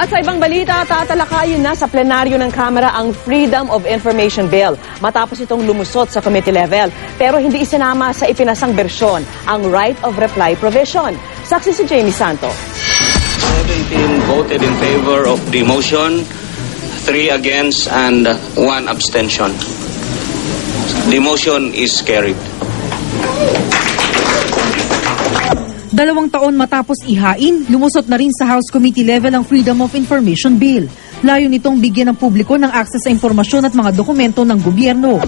At sa ibang balita, tatalakayin na sa plenaryo ng Kamara ang Freedom of Information Bill matapos itong lumusot sa committee level. Pero hindi isinama sa ipinasang bersyon ang right of reply provision. Saksi si Jamie Santo. 17 voted in favor of the motion, 3 against and 1 abstention. The motion is carried. 2 taon matapos ihain, lumusot na rin sa House Committee level ang Freedom of Information Bill. Layo nitong bigyan ng publiko ng akses sa impormasyon at mga dokumento ng gobyerno.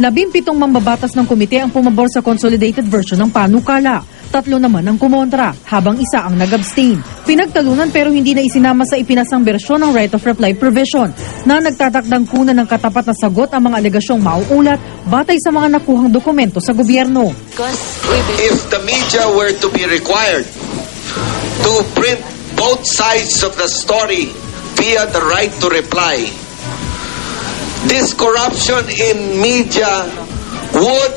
17 mambabatas ng komite ang pumabor sa consolidated version ng panukala. 3 naman ang kumontra, habang 1 ang nag-abstain. Pinagtalunan pero hindi na isinama sa ipinasang bersyon ng right of reply provision na nagtatakdang kunan ng katapat na sagot ang mga alegasyong mauulat batay sa mga nakuhang dokumento sa gobyerno. If the media were to be required to print both sides of the story via the right to reply, this corruption in media would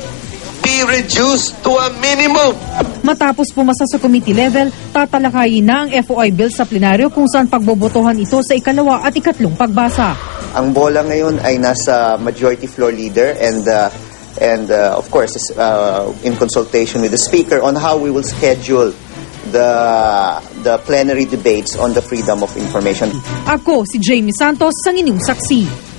be reduced to a minimum. Matapos pumasa sa committee level, tatalakayin na ang FOI bill sa plenaryo kung saan pagbobotohan ito sa ikalawa at ikatlong pagbasa. Ang bola ngayon ay nasa majority floor leader and of course in consultation with the speaker on how we will schedule the plenary debates on the freedom of information. Ako si Jamie Santos, ang inyong saksi.